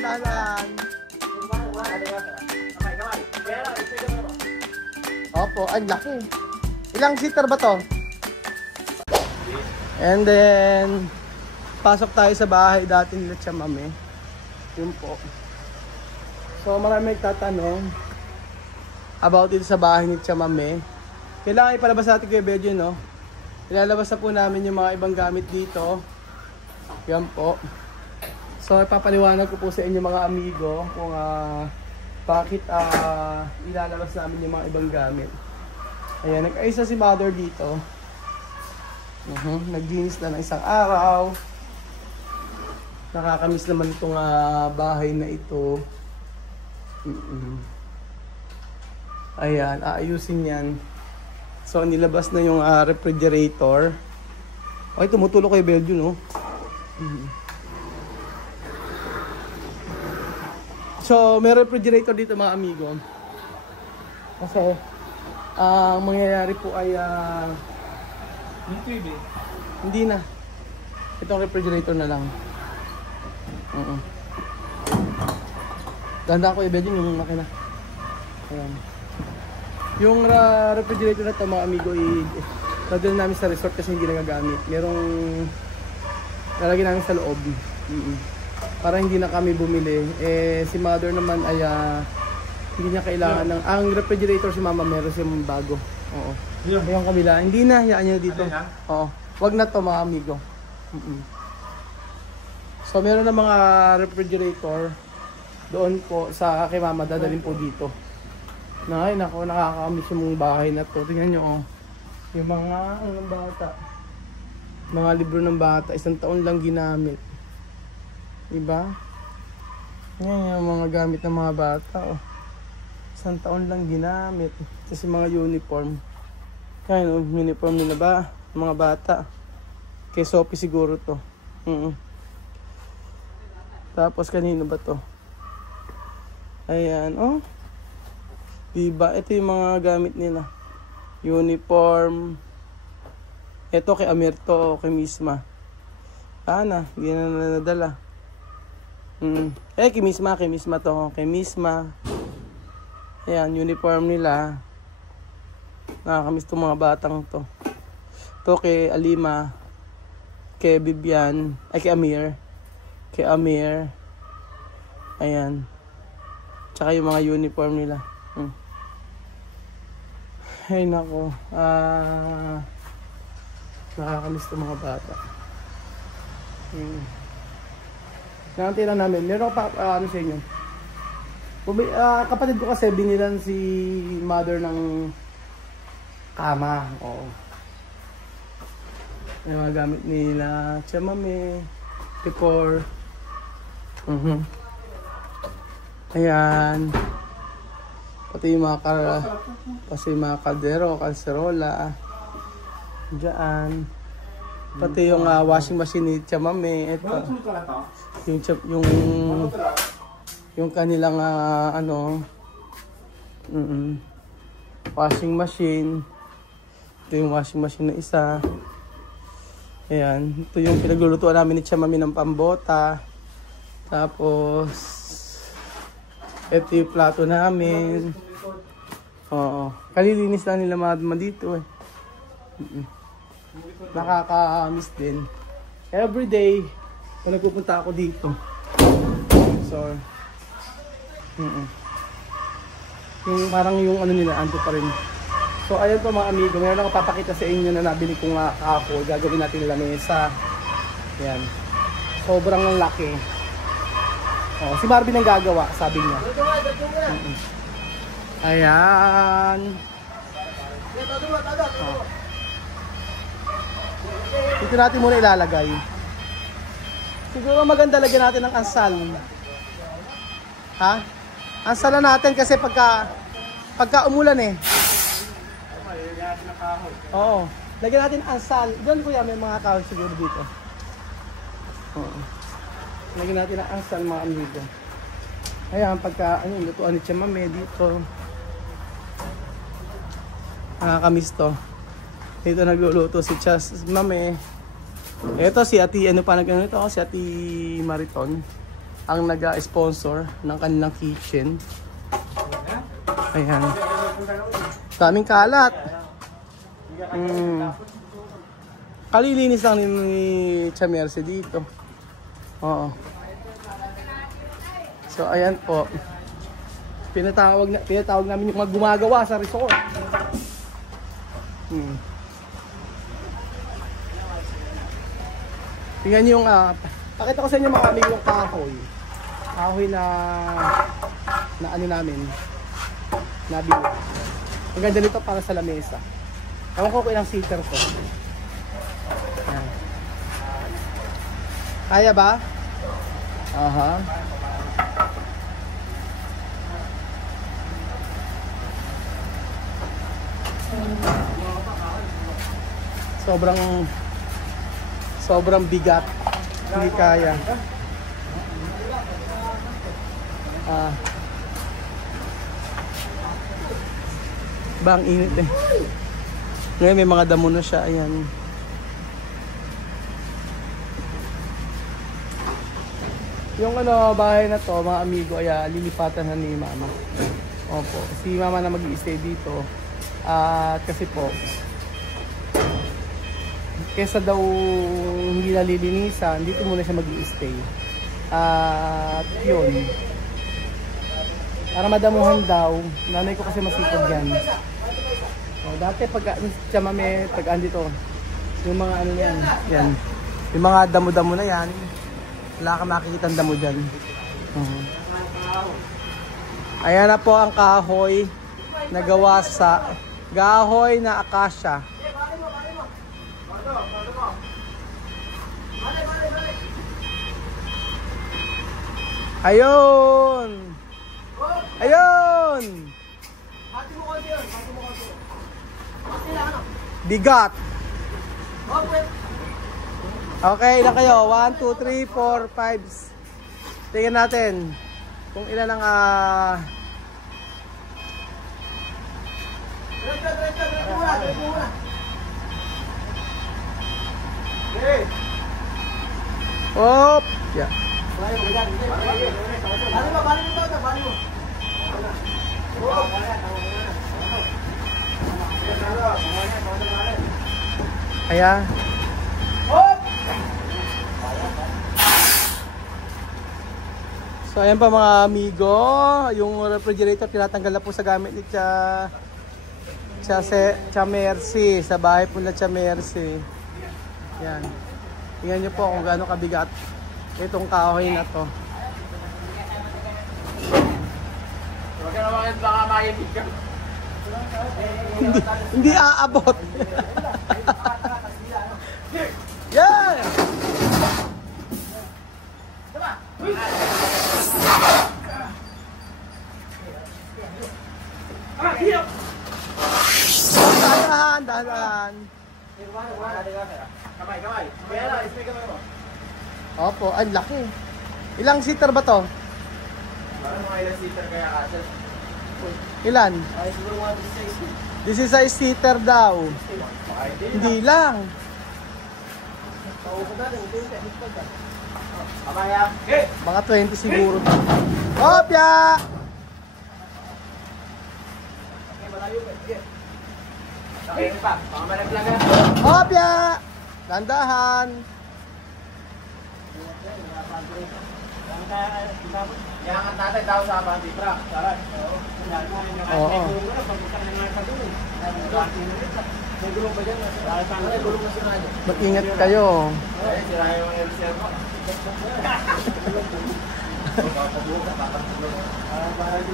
dahan. Opo, ang laki. Ilang seater ba to? And then, pasok tayo sa bahay dati nila Chamame. Yun po. So marami nagtatanong about dito sa bahay ni Chamame. Kailangan ipalabas natin kay Bedyo, no? Ilalabas na po namin yung mga ibang gamit dito. Yan po. So ipapaliwanag ko po sa inyo mga amigo kung bakit ilalabas namin yung mga ibang gamit. Ayan, nag-ayos na si Mother dito. Naglinis na ng isang araw. Nakakamiss naman itong bahay na ito. Ayan, aayusin yan. So nilabas na yung refrigerator. Ay, tumutulog kay Belgium, no? So, may refrigerator dito mga amigo. Kasi, ang mangyayari po ay hindi na. Itong refrigerator na lang. Ganda ko i-bed yung makina. Ayan. Yung refrigerator na ito mga amigo, nadala namin sa resort kasi hindi nagagamit. Merong lalagyan namin sa loob. Para hindi na kami bumili. Si Mother naman ay hindi niya kailangan ng... Ang refrigerator si Mama meron siyang bago. Oo. Yung kabila. Hindi na, hayaan niyo dito. Oo. Wag na to mga amigo. So meron na mga refrigerator doon po sa kay Mama, dadalhin po dito. Ay, nako, nakakamiss yung bahay na to. Tingnan nyo, oh. Yung mga bata. Mga libro ng bata, 1 taon lang ginamit. Diba? Yan yung mga gamit ng mga bata, oh. 1 taon lang ginamit. Kasi mga uniform. Kaya yung uniform nila ba? Mga bata. Kay Sophie siguro to. Tapos kanino ba to? Ayan, oh. Diba? Ito yung mga gamit nila. Uniform. Ito kay Amir to, kay Misma. Ana, hindi na nadala. Kay Misma to. Kay Misma. Ayan, uniform nila. Nakakamiss itong mga batang to. Ito kay Alima. Kay Bibian. Ay, kay Amir. Kay Amir. Ayan. Tsaka yung mga uniform nila. Ay, nako. Nakakamiss itong mga bata. Nakantay lang namin. Meron pa, ano sa inyo? Kapatid ko kasi binilan si Mother ng kama. Oo. Yung mga gamit nila. Chamame. Tipor. Ayan. Pati yung mga kaldero, kalserola. Diyan. Pati yung washing machine ni Chamame. Ito. Yung kanilang washing machine. Ito yung washing machine na isa. Ayan. Ito yung pinaglulutuan namin ni Chamame ng pambota. Tapos ito yung plato namin. Oo. Kalilinis lang nila madama dito eh. Nakaka-miss din. Everyday, kung nagpupunta ako dito. So, yung parang yung ano nila, ando pa rin. So, ayan po mga amigo. Meron akong papakita sa inyo na nabili ko nga ako. Gagawin natin nila mesa. Ayan. Sobrang laki. Oh, si Marvin ang gagawa, sabi niya. Ayan. Oh. Dito natin muna ilalagay. Siguro maganda lagyan natin ng ansal. Ha? Ansal na natin kasi pagka umulan eh. Oo. Lagyan natin ansal. Doon kuya may mga kahoy siguro dito. Oo. Lagyan natin ang ansal mga amigo. Ayan, pagka lutuan ni Chamame dito. Nakakamiss to. Dito nagluluto si Chamame. Ito si Ati, ano pa nagano ito? Si Ati Mariton. ang nag-sponsor ng kanilang kitchen. Ayan. Daming kalat. Kalilinis lang ni Tia Mercy dito. Oo. So ayan po. Pinatawag namin yung mga gumagawa sa resort. Tingnan niyo yung pakita ko sa inyo mga amigo yung kahoy. Kahoy na ano namin. Nabili. Ang ganda nito para sa lamesa. Ewan ko kung ilang seater to. Ayan. Kaya ba? Aha. Sobrang bigat. Hindi kaya. Bang init eh. Ngayon may mga damo na siya. Ayan. Yung bahay na to, mga amigo, ay lilipatan na ni Mama. Opo. Si Mama na mag-i-stay dito. At kasi po, kesa daw hindi nalilinisan, dito muna siya mag-i-stay. At yun. Para madamuhan daw, nanay ko kasi masipag yan. Dati pag chamame, pag andito, yung mga ano yan, yan. Yung mga damo-damo na yan, wala ka makikita ang damo dyan. Ayan na po ang kahoy na gawa sa kahoy na akasya. Ayun! Ayun! Bigat! Okay, ilan kayo? 1, 2, 3, 4, 5. Tingnan natin kung ilan ang Op! Yeah. Ayan. So ayan pa mga amigo, yung refrigerator tinatanggal na po sa gamit ni Tia Mercy, sa bahay po na Tia Mercy. Yan. Tingnan nyo po kung gaano kabigat itong kahoy na to. Huwag ka naman baka maibig ka. Hindi aabot. Yeah! Dahan. Kamay. Opo, ang laki. Ilang seater ba to? Mga ilang seater kaya kasi? Ilan? Ay, siguro mga 16 seater daw. Hindi lang. Mga 20 siguro. Opya! Opya! Dandahan! Iangat natin daw sa banti-truck. Oo. Mag-ingat kayo.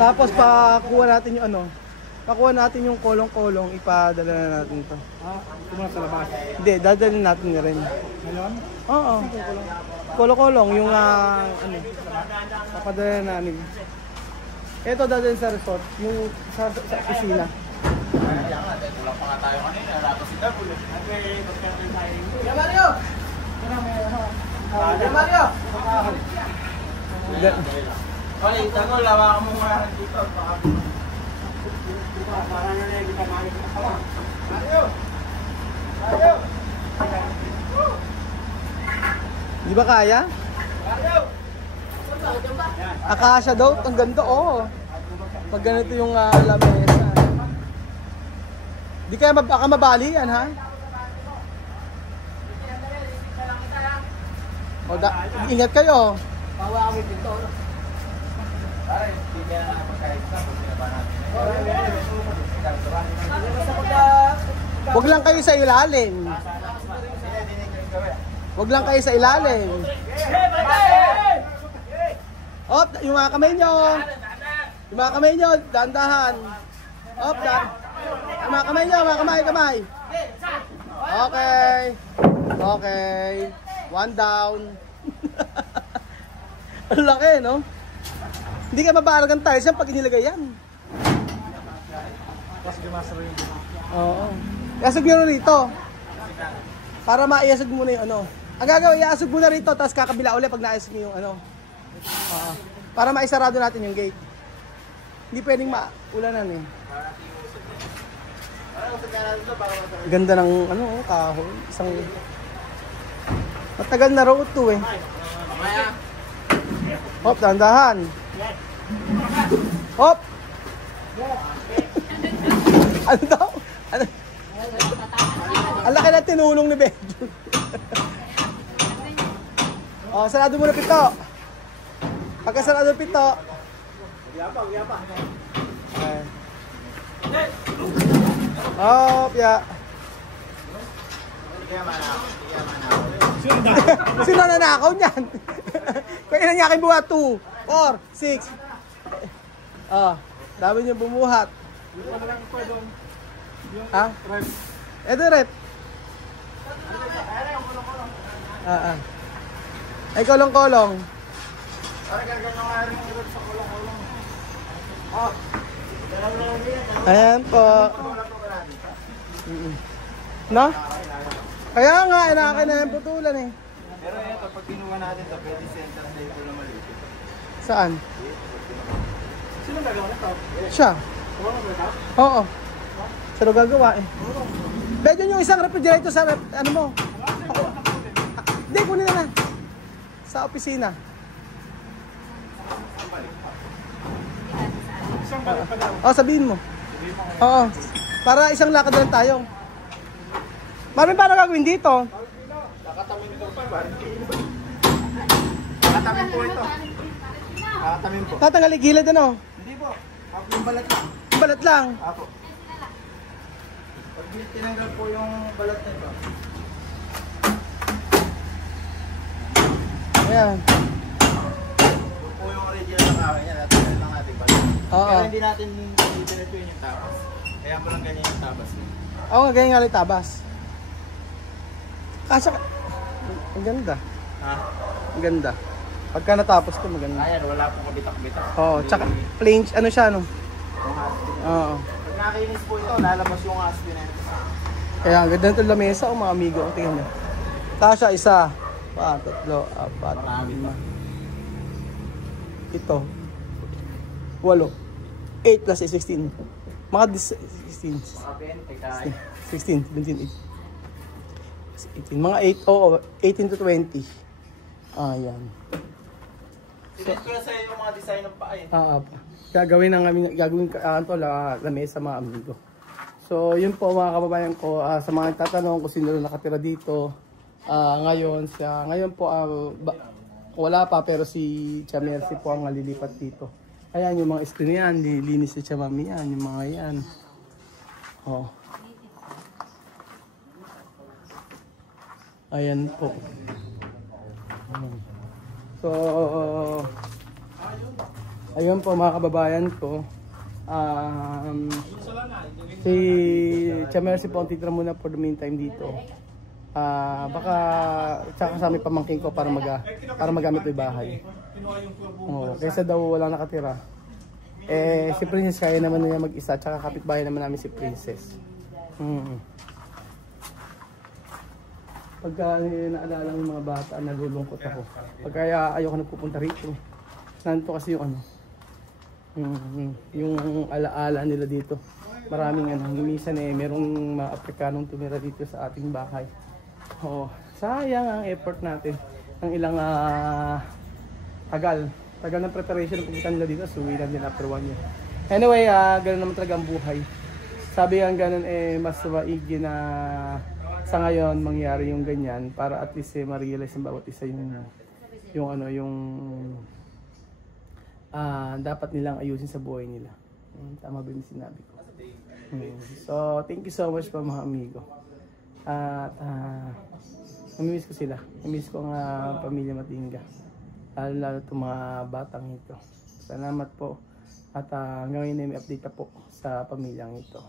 Tapos pakuha natin yung pakuha natin yung kolong-kolong, ipadala na natin to. Kumuna sa labas? Hindi, dadalhin natin na rin. Ngayon? Oo. Kolong-kolong, yung papadala na natin. Ito dadalhin sa resort, yung sa kusina. Kulang pa nga tayo kanina, wala pa si Dabulo. Ya Mario! Ya Mario! Kali, tanong, lawa ka mong maharap dito. Parang na lang kita mahalin sa kasawa. Mario! Mario! Di ba kaya? Mario! Akasya daw, ang ganda oh. Pag ganito yung lamesa. Di kaya baka mabali yan ha? O, ingat kayo. Bawa kami dito. Pare, hindi kaya na pagkain sa kung ba natin. Huwag lang kayo sa ilalim. Huwag lang kayo sa ilalim. Op, yung mga kamay nyo. Yung mga kamay nyo, dahan-dahan. Op, yung mga kamay nyo, mga kamay. Okay. Okay. One down. Ang laki, no? Hindi ka mabaragan tayo siya pag inilagay yan. Oo. Iasog nyo rito. Para maiasog muna yung ano. Ang gagawin, iasog muna rito, tapos kakabila ulit pag naisog nyo yung ano. Para maisarado natin yung gate. Hindi pwedeng maulanan eh. Ganda ng ano, kahoy. Isang... Matagal na road to eh. Hop, dahan-dahan. Hop! Ano daw? Ano? Ang laki na tinulong ni Benjo. Oh, sarado mo na pito. Pagka sarado pito. Yapa. Okay. Hop, ya. Sino nanakaw niyan? Kung ilan niya kayo buhat? 2, 4, 6. Dami niyo bumuhat. Ha? Ito rep. Ay, kolong-kolong. Ayan po. No? Kaya nga, inakay na yung putulan eh. Pero ito, pag kinuha natin ito, pwede center sa ito na maliit. Saan? Sino gagawa nito? Siya. Oo. Sino gagawa eh? Medyo yung isang refrigerator sa ano mo? Hindi, kunin na lang. Sa opisina. Sabihin mo. Oo. Para isang lakad lang tayo. Marami pa na gagawin dito. Nakatamin po pa ba? Nakatamin po ito. Nakatamin po. Tatanggalin gilid ano? Hindi po. Yung balat lang. Balat lang. Apo. Pag tinanggal po yung balat nito. Ayan. Yung po yung original na kahoy niya. Natanggal lang natin balat. Oo. Pero hindi natin dito yung tabas. Kaya po lang ganyan yung tabas niya. Oo, ganyan nga lang tabas. Kasi, ang ganda. Ha? Ang ganda. Pagka natapos to maganda. Ayan, wala pong kabitak-bitak. Oo, tsaka plain, ano siya no? Oo. Pag nakinis po ito, lalabas yung aspin na ito. Kaya ang ganda nito lamesa o mga amigo. Tingnan nyo. Tasha, 1, 2, 3, 4, 5. Ito. 8. 8 plus 16. Mga 16. Mga 20 tayo. 16, 17, 18. Mga 18 to 20. Ayan. Sinit ko na sa'yo yung mga design ng paa eh. Gagawin ito lamesa mga amigo. So yun po mga kababayan ko, sa mga nagtatanong kung sino nakatira dito ngayon po wala pa, pero si Tia Mercy po ang lilipat dito. Ayan yung mga screen yan, nilinis si Tia Mami yan, yung mga yan. Ayan po. So ayun po mga kababayan ko. Si Tia Mercy po ang titira muna for the meantime dito. Baka tsaka sa aming pamangkin ko para magamit yung bahay. Kaysa daw wala nakatira. Si Princess kaya naman niya mag-isa, tsaka kapitbahay naman namin si Princess. Pagka naalala ng mga bata, nalulungkot ako. Pagka ayoko nagpupunta rito. Nanto kasi yung yung alaala nila dito. Maraming minsan merong mga Afrikanong tumira dito sa ating bahay. Sayang ang effort natin ng ilang tagal tagal ng preparation ng pupunta nila dito, so uwi lang din after 1 year. Anyway, ganun naman talaga ang buhay. Sabi nga ganun mas maigi na sa ngayon mangyari yung ganyan para at least ma-realize ng bawat isa yung dapat nilang ayusin sa buhay nila. Tama ba yung sinabi ko? So, thank you so much po mga amigo. At namimiss ko sila. Namimiss ko ang pamilya Matinga. Lalo itong mga batang ito. Salamat po. At hanggang ngayon may update po sa pamilyang ito.